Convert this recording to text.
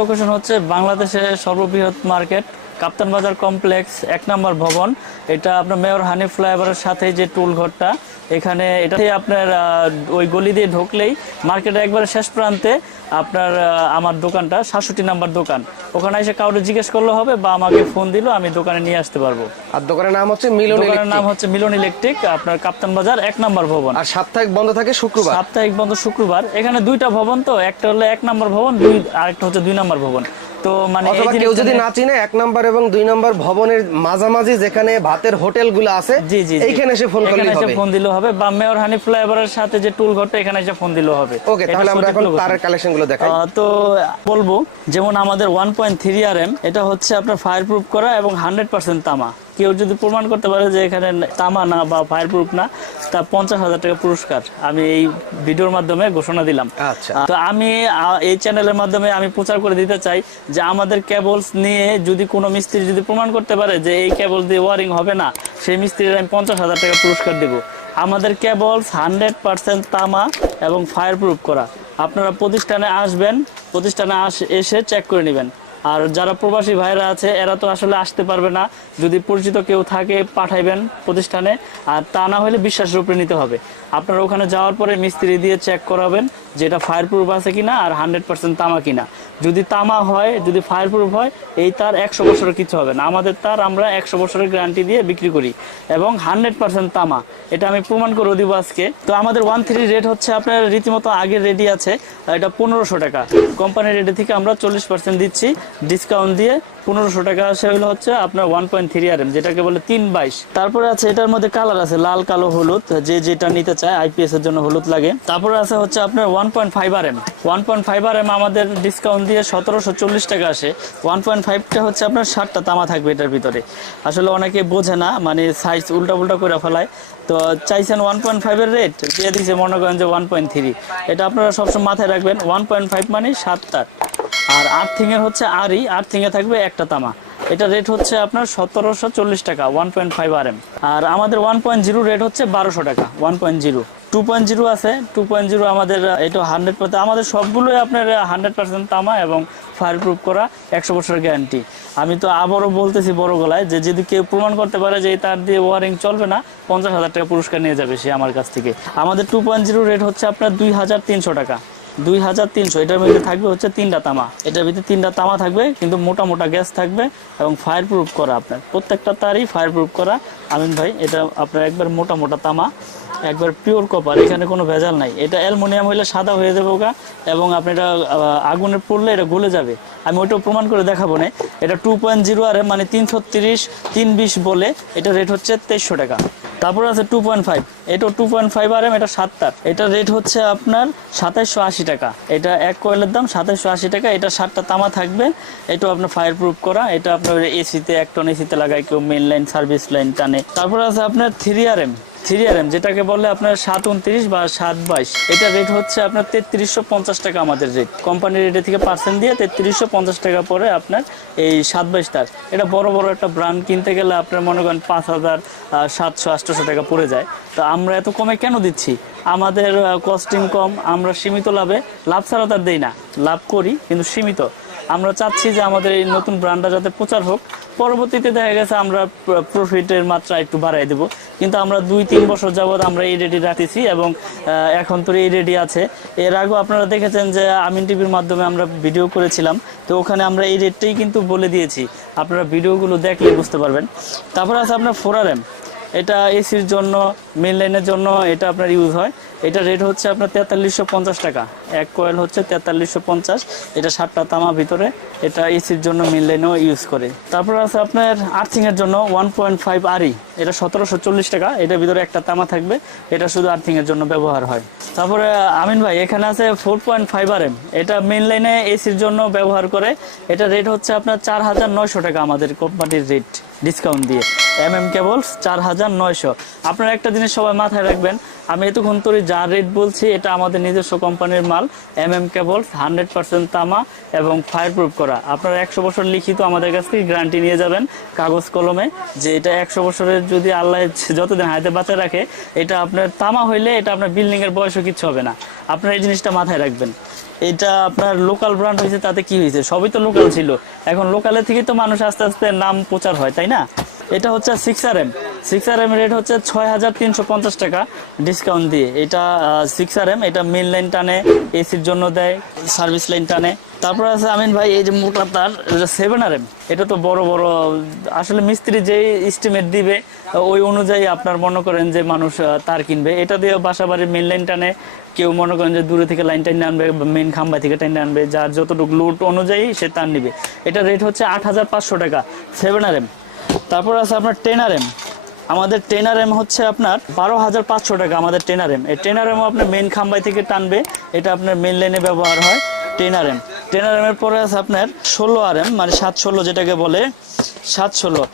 Location হচ্ছে বাংলাদেশের সর্ববৃহৎ মার্কেট কাপ্তান বাজার কমপ্লেক্স 1 নম্বর ভবন। এটা আপনার মেয়র হানিফ ফ্লাইওভারের সাথে যে টুল ঘরটা, এখানে এটাতে আপনার ওই গলি দিয়ে ঢুকলেই মার্কেটের একবারে শেষ প্রান্তে আপনার আমার দোকানটা 67 নম্বর দোকান। ওখানে এসে কাউকে জিজ্ঞেস করলে হবে বা আমাকে ফোন দিল, আমি দোকানে নিয়ে আসতে পারবো। আর দোকানের নাম হচ্ছে মিলন ইলেকট্রিক। দোকানের নাম হচ্ছে মিলন ইলেকট্রিক, আপনার কাপ্তান বাজার 1 নম্বর ভবন। আর সাপ্তাহিক বন্ধ থাকে শুক্রবার। সাপ্তাহিক বন্ধ শুক্রবার। এখানে দুইটা ভবন, তো একটা হলো 1 নম্বর ভবন, আরেকটা হচ্ছে 2 নম্বর ভবন। তো মানে অথবা কেউ যদি না চিনে 1 নাম্বার এবং 2 নাম্বার ভবনের মাঝামাঝি যেখানে ভাতের হোটেলগুলো আছে, জি জি এইখানে এসে ফোন করলেই হবে। ফোন দিলেও হবে, বা মেয়র হানিফ ফ্লাইওভারের সাথে যে টুল ঘরটা, এখানে এসে ফোন দিলেও হবে। ওকে, তাহলে আমরা এখন তারের কালেকশনগুলো দেখাই। তো বলবো, যেমন আমাদের 1.3 RM, এটা হচ্ছে আপনার ফায়ার প্রুফ করা এবং 100% তামা। কেউ যদি প্রমাণ করতে পারে যে এখানে তামা না বা ফায়ার প্রুফ না, তা 50,000 টাকা পুরস্কার আমি এই ভিডিওর মাধ্যমে ঘোষণা দিলাম। আচ্ছা, তো আমি এই চ্যানেলের মাধ্যমে আমি প্রচার করে দিতে চাই যে আমাদের কেবলস নিয়ে যদি কোনো মিস্ত্রি যদি প্রমাণ করতে পারে যে এই কেবল দিয়ে ওয়ারিং হবে না, সেই মিস্ত্রির আমি 50,000 টাকা পুরস্কার দেব। আমাদের কেবলস 100% তামা এবং ফায়ার প্রুফ করা। আপনারা প্রতিষ্ঠানে আসবেন, প্রতিষ্ঠানে এসে চেক করে নেবেন। আর যারা প্রবাসী ভাইরা আছে, এরা তো আসলে আসতে পারবে না, যদি পরিচিত কেউ থাকে পাঠাইবেন প্রতিষ্ঠানে, আর তা না হলে বিশ্বাসের উপরে নিতে হবে। আপনারা ওখানে যাওয়ার পরে মিস্ত্রি দিয়ে চেক করাবেন যে এটা ফায়ার প্রুফ আছে কিনা আর 100% তামা কিনা। যদি তামা হয়, যদি ফায়ার প্রুফ হয়, এই তার 100 বছরের কিছু হবে না। আমাদের তার আমরা 100 বছরের গ্যারান্টি দিয়ে বিক্রি করি এবং 100% তামা, এটা আমি প্রমাণ করে দিব আজকে। তো আমাদের 1.3 রেট হচ্ছে আপনার রীতিমতো আগের রেডি আছে, এটা 1500 টাকা। কোম্পানির রেটে থেকে আমরা 40% দিচ্ছি ডিসকাউন্ট দিয়ে। 1500 টাকা আসে হচ্ছে আপনার 1.3 RM, যেটাকে বলে 3/22। তারপরে আছে এটার মধ্যে কালার আছে লাল, কালো, হলুদ, যে যেটা নিতে চায়। IPS এর জন্য হলুদ লাগে। তারপরে আছে হচ্ছে আপনার 1.5 RM। 1.5 RM আমাদের ডিসকাউন্ট দিয়ে 1740 টাকা আসে। 1.5টা হচ্ছে আপনার 60টা তামা থাকবে এটার ভিতরে। আসলে অনেকে বোঝে না, মানে সাইজ উল্টা করে ফেলায়। তো চাইছেন 1.5 এর রেট, দিয়ে দিচ্ছে মনে করেন যে 1.3। এটা আপনারা সবসময় মাথায় রাখবেন, 1.5 মানে 7 তার। আর আর্থিং এর হচ্ছে আর্থিং এ থাকবে একটা তামা। এটা রেট হচ্ছে আপনার 1740 টাকা 1.5 RM। আর আমাদের 1.0 রেট হচ্ছে 1200 টাকা 1.0। 2.0 আছে, 2.0 আমাদের এটা 100%। আমাদের সবগুলোই আপনার 100% তামা এবং ফায়ার প্রুফ করা, 100 বছরের গ্যারান্টি। আমি তো আবারও বলতেছি বড় গলায় যে যদি কেউ প্রমাণ করতে পারে যে তার দিয়ে ওয়ারিং চলবে না, 50,000 টাকা পুরস্কার নিয়ে যাবে সে আমার কাছ থেকে। আমাদের 2.0 রেট হচ্ছে আপনার 2300 টাকা 2300। এটার মধ্যে থাকবে হচ্ছে 3টা তামা। এটার ভিতরে 3টা তামা থাকবে, কিন্তু মোটা মোটা গ্যাস থাকবে এবং ফায়ার প্রুফ করা। আপনার প্রত্যেকটা তারই ফায়ার প্রুফ করা আমিন ভাই। এটা আপনার একবার মোটা মোটা তামা, একবার পিওর কপার, এখানে কোনো ভেজাল নাই। এটা অ্যালুমিনিয়াম হইলে সাদা হয়ে যাবে ওগা, এবং আপনি এটা আগুনে পড়লে এটা গলে যাবে। আমি ওইটাও প্রমাণ করে দেখাবো না। এটা 2.0 RM, মানে 330 320 বলে। এটা রেট হচ্ছে 2300 টাকা। তারপর আছে 2.5, এটাও 2.5 RM, এটা 7 তার। এটা রেট হচ্ছে আপনার 2780 টাকা। এটা এক কয়েলের দাম 2780 টাকা। এটা 7টা তামা থাকবে। এটাও আপনার ফায়ার প্রুফ করা। এটা আপনার এসিতে, 1 টন এসিতে লাগায় কেউ, মেইন লাইন সার্ভিস লাইন টানে। তারপর আছে আপনার 3 RM, যেটাকে বলে আপনার 729 বা 722। এটা রেট হচ্ছে আপনার 3350 টাকা আমাদের রেট। কোম্পানির রেটে থেকে পার্সেন্ট দিয়ে 3350 টাকা পরে আপনার এই 722 তার। এটা বড় একটা ব্র্যান্ড কিনতে গেলে আপনার মনে করেন 5700-800 টাকা পড়ে যায়। তো আমরা এত কমে কেন দিচ্ছি? আমাদের কস্টিং কম, আমরা সীমিত লাভ ছাড়া তার দেই না, লাভ করি কিন্তু সীমিত। আমরা চাচ্ছি যে আমাদের এই নতুন ব্র্যান্ডটা যাতে প্রচার হোক। পরবর্তীতে দেখা গেছে আমরা প্রফিটের মাত্রা একটু বাড়াই দেব, কিন্তু আমরা 2-3 বছর যাবৎ আমরা এই রেডি রাখতেছি এবং এখন তো এই রেডি আছে। এর আগেও আপনারা দেখেছেন যে আমিন টিভির মাধ্যমে আমরা ভিডিও করেছিলাম, তো ওখানে আমরা এই রেটটাই কিন্তু বলে দিয়েছি। আপনারা ভিডিওগুলো দেখলে বুঝতে পারবেন। তারপর আছে আপনার 4 RM, এটা এসির জন্য, মেন লাইনের জন্য এটা আপনার ইউজ হয়। এটা রেট হচ্ছে আপনার 4350 টাকা। এক কয়েল হচ্ছে 4350। এটা 7টা তামা ভিতরে। এটা এসির জন্য, মেন লাইনেও ইউজ করে। তারপর আছে আপনার আর্থিং এর জন্য 1.5 RE, এটা 1740 টাকা। এটার ভিতরে একটা তামা থাকবে। এটা শুধু আর্থিং এর জন্য ব্যবহার হয়। তারপরে আমিন ভাই এখানে আছে 4.5 RM, এটা মেন লাইনে এসির জন্য ব্যবহার করে। এটা রেট হচ্ছে আপনার 4900 টাকা আমাদের কোম্পানির রেট ডিসকাউন্ট দিয়ে। কেবলস 4900। আপনারা একটা জিনিস সবাই মাথায় রাখবেন, আমি এতক্ষণ তোরে যা রেট বলছি এটা আমাদের নিজস্ব কোম্পানির মাল, কেবলস 100% তামা এবং ফায়ার প্রুফ করা। আপনারা 100 বছর লিখিত আমাদের কাছ থেকে গ্যারান্টি নিয়ে যাবেন কাগজ কলমে, যে এটা 100 বছরের যদি আল্লাহ যতদিন হাতে বাঁচা রাখে, এটা আপনার তামা হইলে এটা আপনার বিল্ডিং এর বয়সও কিচ্ছু হবে না। আপনারা এই জিনিসটা মাথায় রাখবেন। এটা আপনার লোকাল ব্র্যান্ড হয়েছে, তাতে কি হয়েছে, সবই তো লোকাল ছিল, এখন লোকালের থেকেই তো মানুষ আস্তে আস্তে নাম প্রচার হয়, তাই না? এটা হচ্ছে 6RM রেট হচ্ছে 6350 টাকা ডিসকাউন্ট দিয়ে। এটা 6RM, এটা মেন লাইন টানে, এসির জন্য দেয়, সার্ভিস লাইন টানে। তারপর আছে আমিন ভাই এই যে মোটা তার 7RM, এটা তো বড় বড় আসলে মিস্ত্রি যে এস্টিমেট দিবে ওই অনুযায়ী আপনার মনে করেন যে মানুষ তার কিনবে। এটা দিয়ে বাসা বাড়ির মেন লাইন টানে, কেউ মনে করেন যে দূরে থেকে লাইন টাইনে আনবে, মেন খাম্বা থেকে টাইনে আনবে, যার যতটুকু লোড অনুযায়ী সে তার নিবে। এটা রেট হচ্ছে 8500 টাকা 7RM। তারপর আছে আপনার 10RM, আমাদের 10RM হচ্ছে আপনার 12500 টাকা আমাদের 10RM। এই 10RM আপনার মেন খাম্বাই থেকে টানবে, এটা আপনার মেন লাইনে ব্যবহার হয় 10RM। 10RM এর পরে আছে আপনার 16RM, মানে 716 যেটাকে বলে 716